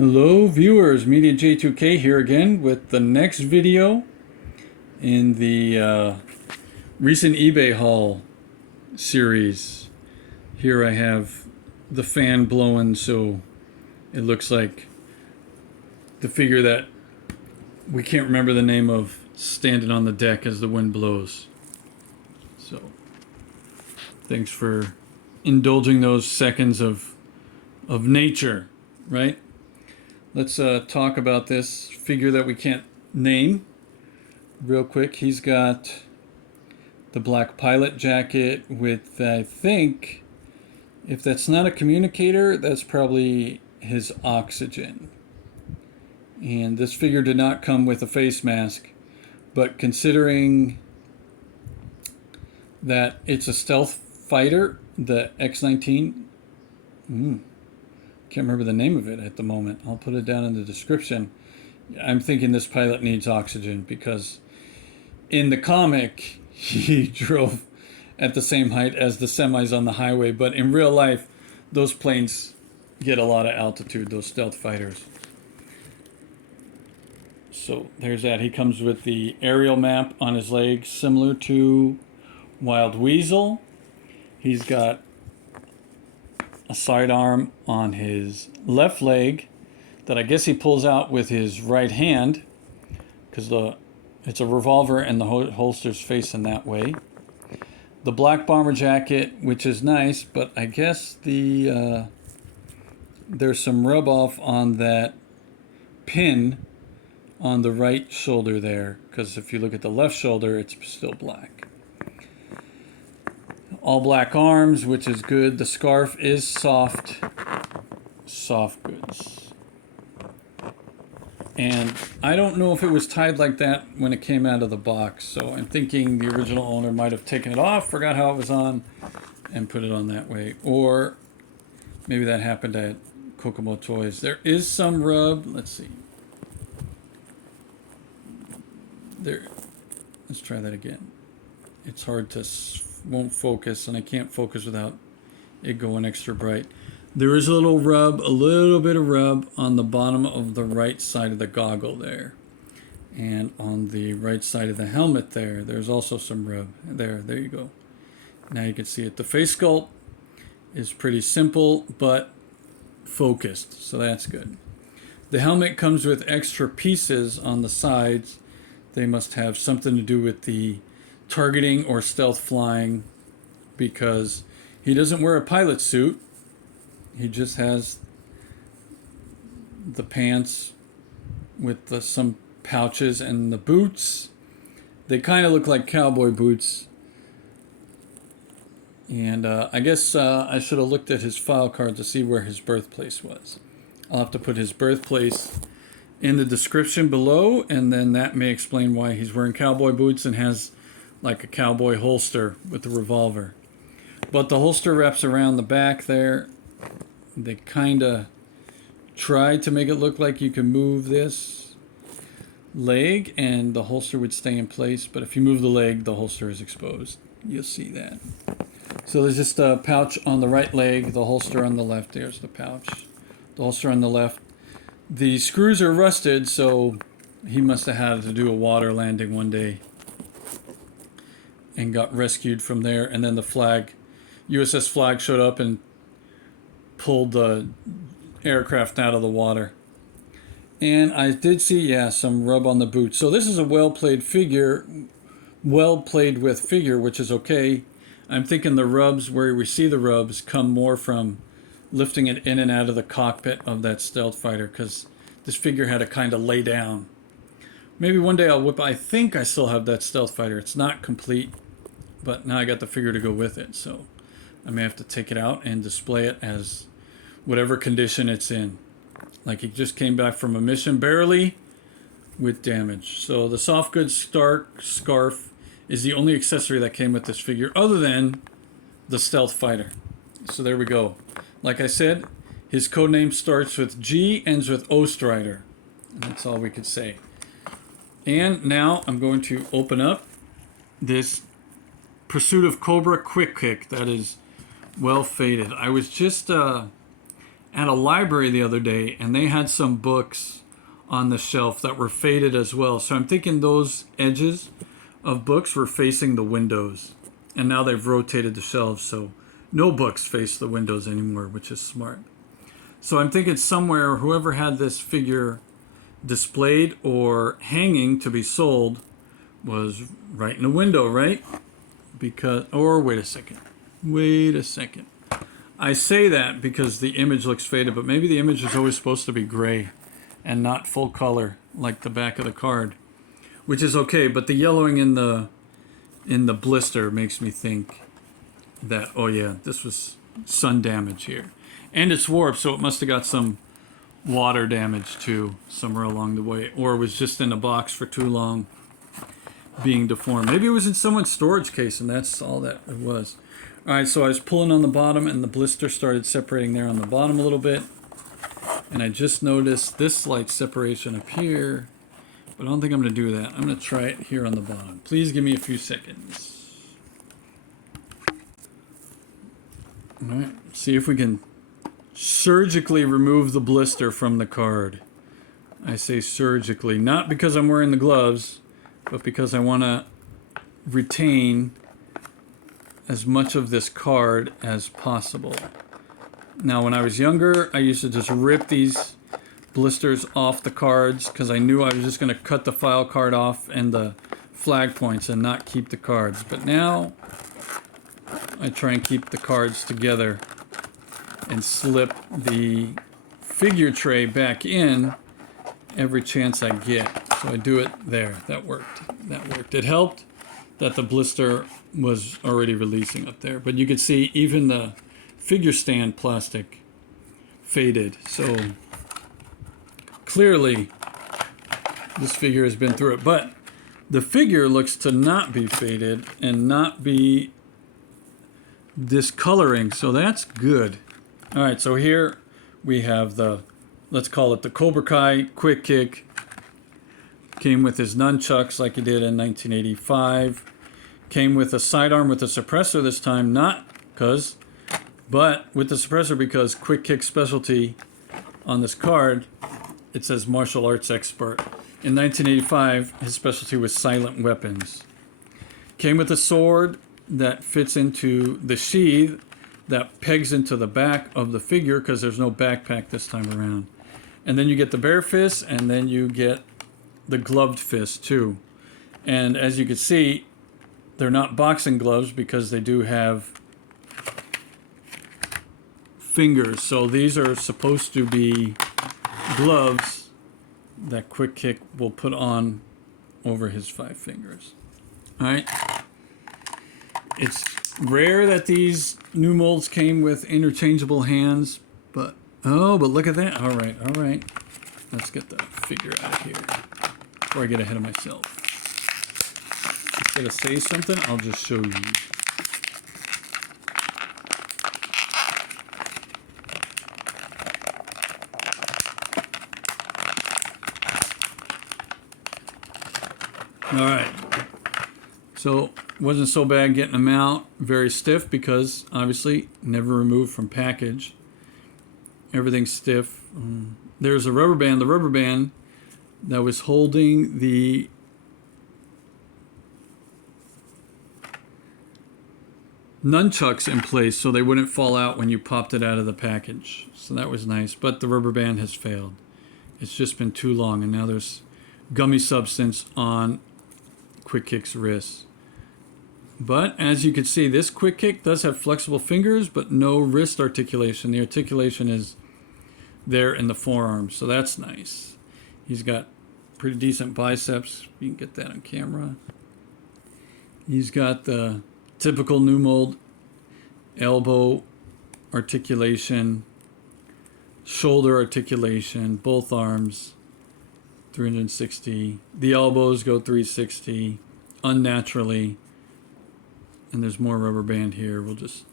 Hello viewers, Media J2K here again with the next video in the recent eBay haul series. Here I have the fan blowing, so it looks like the figure that we can't remember the name of standing on the deck as the wind blows. So thanks for indulging those seconds of nature, right? Let's talk about this figure that we can't name real quick. He's got the black pilot jacket with, I think, if that's not a communicator, that's probably his oxygen. And this figure did not come with a face mask, but considering that it's a stealth fighter, the X-19, can't remember the name of it at the moment. I'll put it down in the description. I'm thinking this pilot needs oxygen because in the comic he drove at the same height as the semis on the highway, but in real life those planes get a lot of altitude, those stealth fighters. So there's that. He comes with the aerial map on his leg, similar to Wild Weasel. He's got a sidearm on his left leg that I guess he pulls out with his right hand because it's a revolver and the holster's facing that way. The black bomber jacket, which is nice, but I guess there's some rub off on that pin on the right shoulder there, because if you look at the left shoulder, it's still black. All black arms, which is good. The scarf is soft goods. And I don't know if it was tied like that when it came out of the box, so I'm thinking the original owner might have taken it off, forgot how it was on, and put it on that way. Or maybe that happened at Kokomo Toys. There is some rub. Let's see. There. Let's try that again. It's hard to won't focus, and I can't focus without it going extra bright. There is a little bit of rub on the bottom of the right side of the goggle there, and on the right side of the helmet there's also some rub there you go. Now you can see it. The face sculpt is pretty simple but focused, so that's good. The helmet comes with extra pieces on the sides. They must have something to do with the targeting or stealth flying, because he doesn't wear a pilot suit. He just has the pants with some pouches and the boots. They kind of look like cowboy boots. And I guess I should have looked at his file card to see where his birthplace was. I'll have to put his birthplace in the description below, and then that may explain why he's wearing cowboy boots and has like a cowboy holster with the revolver. But the holster wraps around the back there. They kind of tried to make it look like you can move this leg and the holster would stay in place, but if you move the leg, the holster is exposed. You'll see that. So there's just a pouch on the right leg, the holster on the left. There's the pouch, the holster on the left. The screws are rusted, so he must have had to do a water landing one day and got rescued from there. And then the flag, USS Flag, showed up and pulled the aircraft out of the water. And I did see, yeah, some rub on the boot. So this is a well-played figure, well-played with figure, which is okay. I'm thinking the rubs, where we see the rubs, come more from lifting it in and out of the cockpit of that stealth fighter, because this figure had to kind of lay down. Maybe one day I'll whip. I think I still have that stealth fighter. It's not complete, but now I got the figure to go with it, so I may have to take it out and display it as whatever condition it's in. Like it just came back from a mission, barely with damage. So the soft goods scarf is the only accessory that came with this figure other than the stealth fighter. So there we go. Like I said, his codename starts with G, ends with O Strider. And that's all we could say. And now I'm going to open up this Pursuit of Cobra Quick Kick that is well faded. I was just at a library the other day, and they had some books on the shelf that were faded as well. So I'm thinking those edges of books were facing the windows, and now they've rotated the shelves so no books face the windows anymore, which is smart. So I'm thinking somewhere whoever had this figure displayed or hanging to be sold was right in the window, right? Because, or wait a second. I say that because the image looks faded, but maybe the image is always supposed to be gray and not full color like the back of the card, which is okay. But the yellowing in the blister makes me think that, oh yeah, this was sun damage here. And it's warped, so it must have got some water damage too somewhere along the way, or was just in a box for too long being deformed. Maybe it was in someone's storage case and that's all that it was. All right, so I was pulling on the bottom and the blister started separating there on the bottom a little bit, and I just noticed this slight separation up here, but I don't think I'm going to do that. I'm going to try it here on the bottom. Please give me a few seconds. All right, see if we can surgically remove the blister from the card. I say surgically, not because I'm wearing the gloves, but because I want to retain as much of this card as possible. Now, when I was younger, I used to just rip these blisters off the cards because I knew I was just going to cut the file card off and the flag points and not keep the cards. But now I try and keep the cards together and slip the figure tray back in every chance I get. So I do it there. That worked. It helped that the blister was already releasing up there. But you could see even the figure stand plastic faded. So clearly this figure has been through it. But the figure looks to not be faded and not be discoloring. So that's good. All right, so here we have the, let's call it the Cobra Kai Quick Kick. Came with his nunchucks like he did in 1985. Came with a sidearm with a suppressor this time, but with the suppressor because Quick Kick specialty on this card, it says martial arts expert. In 1985, his specialty was silent weapons. Came with a sword that fits into the sheath that pegs into the back of the figure because there's no backpack this time around. And then you get the bare fist, and then you get the gloved fist too. And as you can see, they're not boxing gloves because they do have fingers. So these are supposed to be gloves that Quick Kick will put on over his 5 fingers. All right. It's rare that these new molds came with interchangeable hands, but look at that. All right. Let's get the figure out of here before I get ahead of myself. Instead of say something, I'll just show you. All right. So wasn't so bad getting them out. Very stiff because obviously never removed from package. Everything's stiff. There's a rubber band. The rubber band that was holding the nunchucks in place so they wouldn't fall out when you popped it out of the package. So that was nice. But the rubber band has failed. It's just been too long, and now there's gummy substance on Quick Kick's wrist. But as you can see, this Quick Kick does have flexible fingers, but no wrist articulation. The articulation is there in the forearm, so that's nice. He's got pretty decent biceps. You can get that on camera. He's got the typical new mold elbow articulation, shoulder articulation, both arms 360. The elbows go 360 unnaturally. And there's more rubber band here. We'll just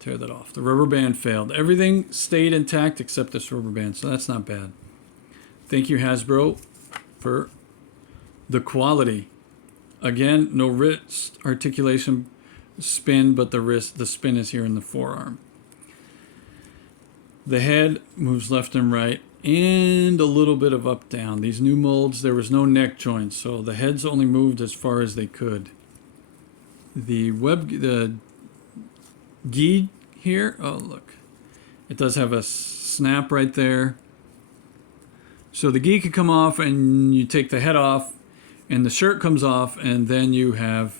tear that off. The rubber band failed. Everything stayed intact except this rubber band, so that's not bad. Thank you, Hasbro, for the quality. Again, no wrist articulation spin, but the spin is here in the forearm. The head moves left and right, and a little bit of up down. These new molds, there was no neck joints, so the heads only moved as far as they could. The gi here, oh look, it does have a snap right there. So the gi could come off, and you take the head off, and the shirt comes off, and then you have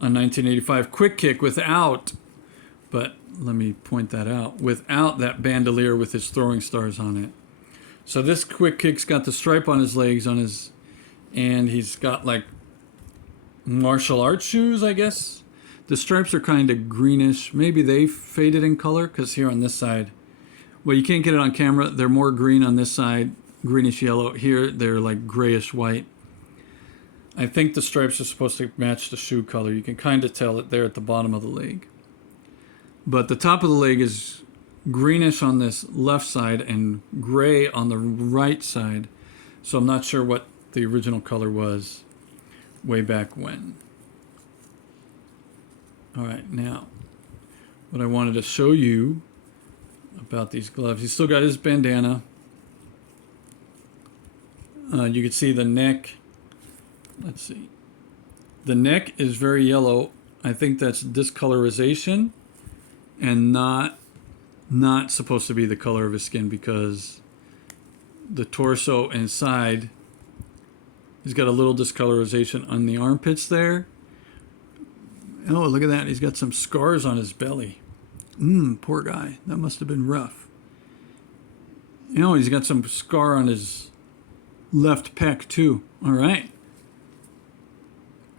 a 1985 quick kick without, but let me point that out, without that bandolier with his throwing stars on it. So this quick kick's got the stripe on his legs, and he's got like martial arts shoes, I guess. The stripes are kind of greenish. Maybe they faded in color, because here on this side, well, you can't get it on camera. They're more green on this side, greenish yellow. Here, they're like grayish white. I think the stripes are supposed to match the shoe color. You can kind of tell it there at the bottom of the leg. But the top of the leg is greenish on this left side and gray on the right side. So I'm not sure what the original color was way back when. All right, now, what I wanted to show you about these gloves. He's still got his bandana. You can see the neck. Let's see. The neck is very yellow. I think that's discolorization and not supposed to be the color of his skin, because the torso and side, he's got a little discolorization on the armpits there. Oh, look at that. He's got some scars on his belly. Poor guy. That must have been rough. You know, he's got some scar on his left pec too. All right.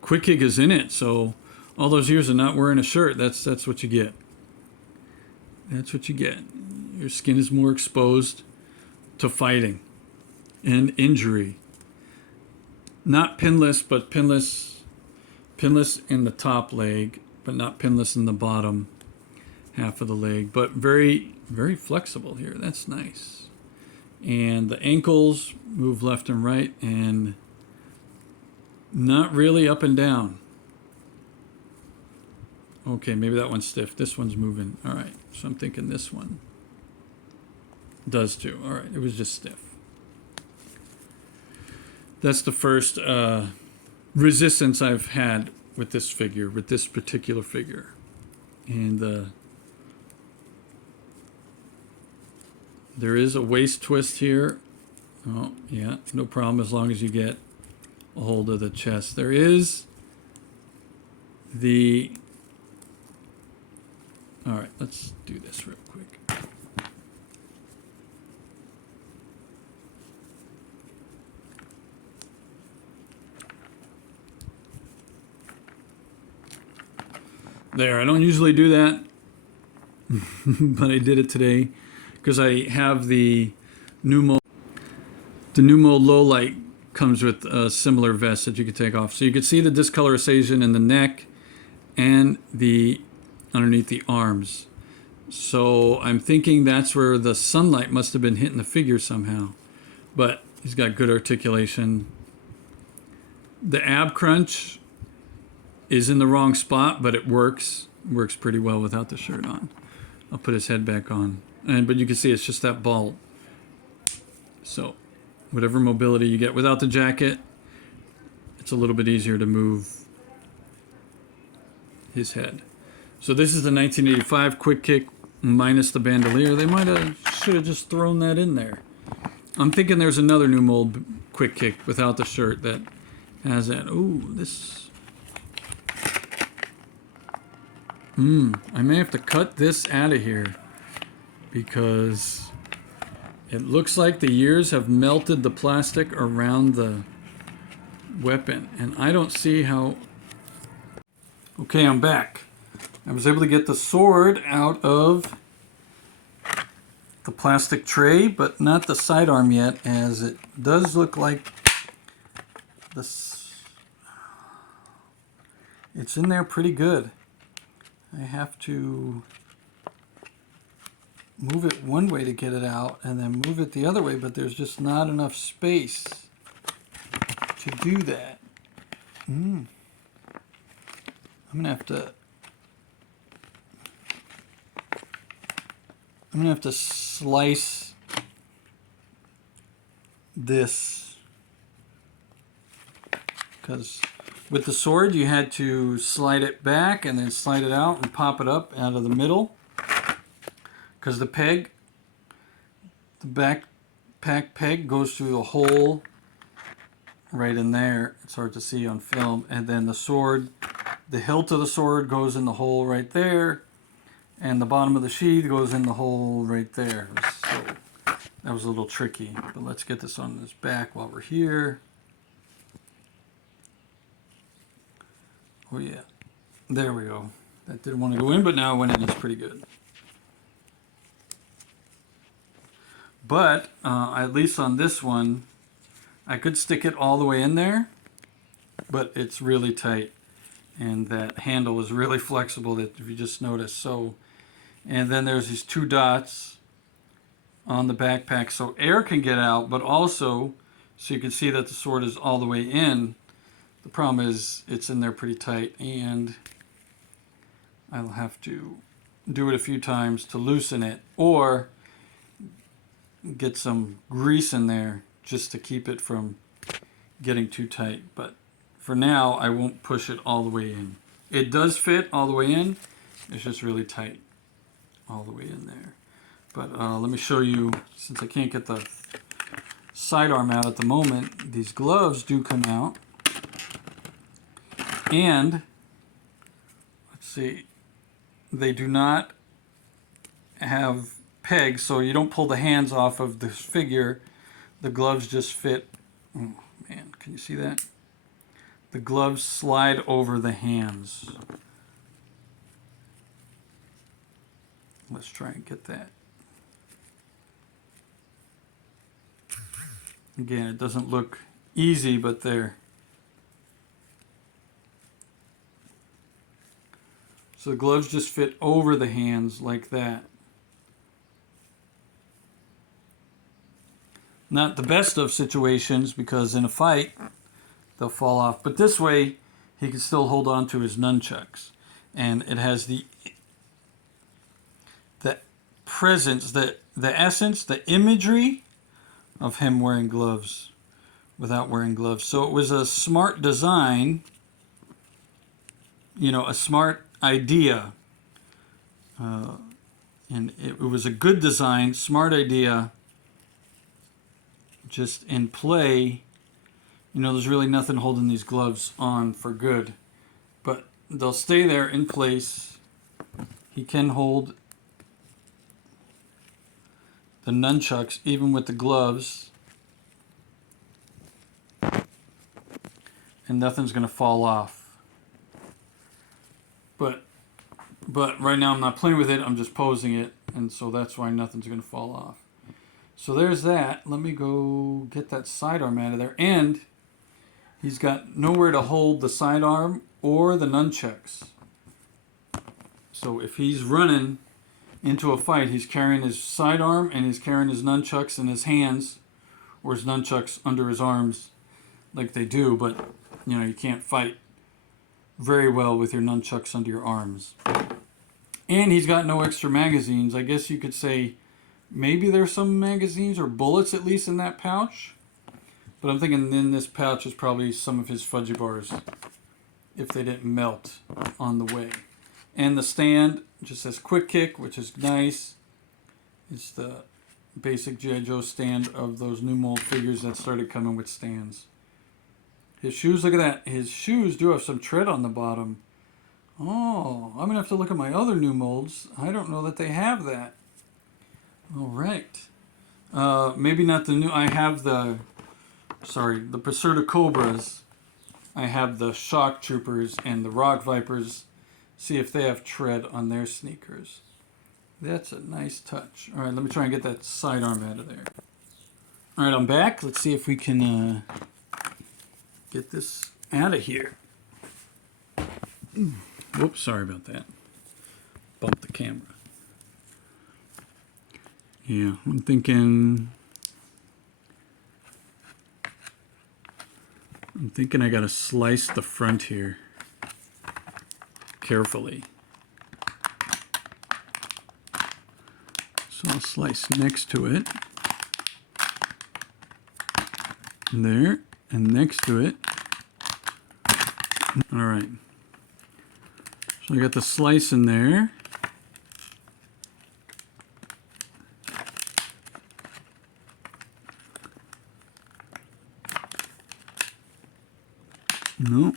Quick kick is in it, so all those years of not wearing a shirt, that's what you get. That's what you get. Your skin is more exposed to fighting and injury. Not pinless, but pinless in the top leg, but not pinless in the bottom half of the leg, but very, very flexible here. That's nice. And the ankles move left and right, and not really up and down. Okay, maybe that one's stiff. This one's moving. All right, so I'm thinking this one does too. All right, it was just stiff. That's the first resistance I've had with this figure, with this particular figure. And there is a waist twist here. Oh, yeah, no problem as long as you get a hold of the chest. There is the... All right, let's do this real quick. There, I don't usually do that, but I did it today because I have the new mold. The new mold low light comes with a similar vest that you can take off. So you can see the discolorization in the neck and the underneath the arms. So I'm thinking that's where the sunlight must have been hitting the figure somehow. But he's got good articulation. The ab crunch is in the wrong spot, but it works. Works pretty well without the shirt on. I'll put his head back on. But you can see it's just that ball. So whatever mobility you get without the jacket, it's a little bit easier to move his head. So this is the 1985 quick kick minus the bandolier. They should have just thrown that in there. I'm thinking there's another new mold quick kick without the shirt that has that. Ooh, this. I may have to cut this out of here because it looks like the years have melted the plastic around the weapon, and I don't see how... Okay, I'm back. I was able to get the sword out of the plastic tray, but not the sidearm yet, as it does look like this. It's in there pretty good. I have to move it one way to get it out and then move it the other way, but there's just not enough space to do that. I'm gonna have to I'm gonna have to slice this, because with the sword you had to slide it back and then slide it out and pop it up out of the middle, because the peg, the backpack peg goes through the hole right in there. It's hard to see on film. And then the sword, the hilt of the sword goes in the hole right there, and the bottom of the sheath goes in the hole right there. So that was a little tricky, but let's get this on this back while we're here. Oh yeah, there we go. That didn't want to go in, but now it went in. It's pretty good. But at least on this one, I could stick it all the way in there, but it's really tight. And that handle is really flexible, that if you just notice. So, and then there's these 2 dots on the backpack so air can get out, but also so you can see that the sword is all the way in. The problem is it's in there pretty tight, and I'll have to do it a few times to loosen it, or get some grease in there just to keep it from getting too tight. But for now, I won't push it all the way in. It does fit all the way in. It's just really tight all the way in there. But let me show you, since I can't get the sidearm out at the moment, these gloves do come out. And, let's see, they do not have pegs, so you don't pull the hands off of this figure. The gloves just fit. Oh man, can you see that? The gloves slide over the hands. Let's try and get that. Again, it doesn't look easy, but there. So the gloves just fit over the hands like that. Not the best of situations, because in a fight they'll fall off. But this way he can still hold on to his nunchucks. And it has the presence, the essence, the imagery of him wearing gloves without wearing gloves. So it was a smart design, you know, a smart idea. And it was a good design, smart idea. Just in play, you know, there's really nothing holding these gloves on for good. But they'll stay there in place. He can hold the nunchucks even with the gloves, and nothing's going to fall off. But right now I'm not playing with it, I'm just posing it, and so that's why nothing's going to fall off. So there's that. Let me go get that sidearm out of there. And he's got nowhere to hold the sidearm or the nunchucks. So if he's running into a fight, he's carrying his sidearm and he's carrying his nunchucks in his hands, or his nunchucks under his arms like they do. But, you know, you can't fight very well with your nunchucks under your arms. And he's got no extra magazines. I guess you could say maybe there's some magazines or bullets at least in that pouch. But I'm thinking in this pouch is probably some of his fudgy bars, if they didn't melt on the way. And the stand just says Quick Kick, which is nice. It's the basic YoJoe stand of those new mold figures that started coming with stands. His shoes, look at that. His shoes do have some tread on the bottom. Oh, I'm going to have to look at my other new molds. I don't know that they have that. All right. Maybe not the new. I have the Pursuit Cobras. I have the Shock Troopers and the Rock Vipers. See if they have tread on their sneakers. That's a nice touch. All right, let me try and get that sidearm out of there. All right, I'm back. Let's see if we can get this out of here. Whoops, sorry about that. Bumped the camera. Yeah, I'm thinking I gotta slice the front here carefully. So I'll slice next to it. There, and next to it. All right. So I got the slice in there. No.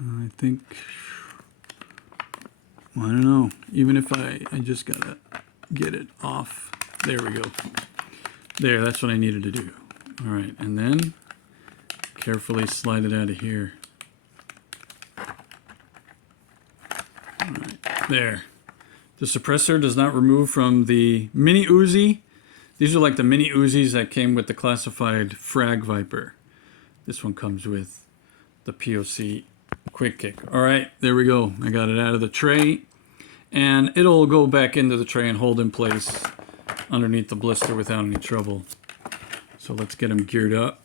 I think, well, I don't know. Even if I just gotta get it off. There we go. There, that's what I needed to do. All right, and then carefully slide it out of here. All right, there. The suppressor does not remove from the mini Uzi. These are like the mini Uzis that came with the classified Frag Viper. This one comes with the POC Quick Kick. All right, there we go. I got it out of the tray, and it'll go back into the tray and hold in place underneath the blister without any trouble. So let's get him geared up.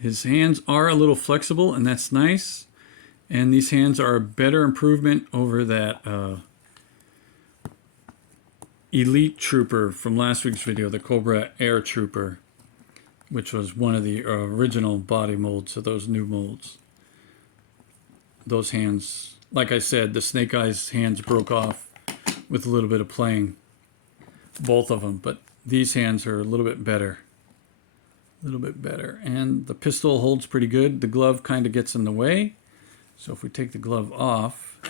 His hands are a little flexible, and that's nice. And these hands are a better improvement over that Elite Trooper from last week's video, the Cobra Air Trooper, which was one of the original body molds of those new molds. Those hands, like I said, the Snake Eyes hands broke off with a little bit of playing, both of them, but these hands are a little bit better. A little bit better. And the pistol holds pretty good. The glove kind of gets in the way. So if we take the glove off,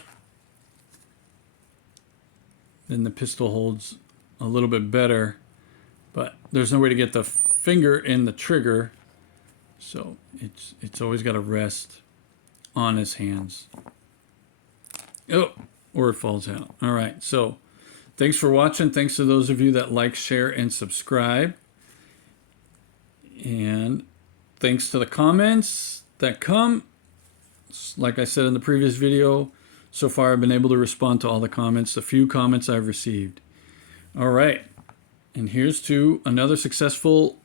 then the pistol holds a little bit better, but there's no way to get the finger in the trigger, so it's always got to rest on his hands. Oh, or it falls out. All right, so thanks for watching. Thanks to those of you that like, share, and subscribe. And thanks to the comments that come. Like I said in the previous video, so far I've been able to respond to all the comments, the few comments I've received. All right, and here's to another successful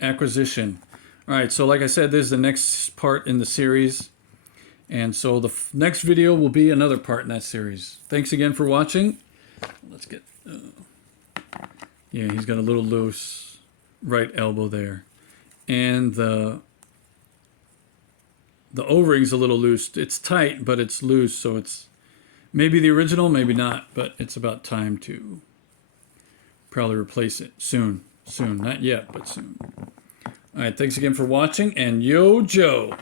acquisition. All right, so like I said, this is the next part in the series. And so the next video will be another part in that series. Thanks again for watching. Let's get, yeah, he's got a little loose right elbow there. And the O-ring's a little loose. It's tight, but it's loose, so it's maybe the original, maybe not, but it's about time to probably replace it soon. Soon, not yet, but soon. All right, thanks again for watching, and YoJoe.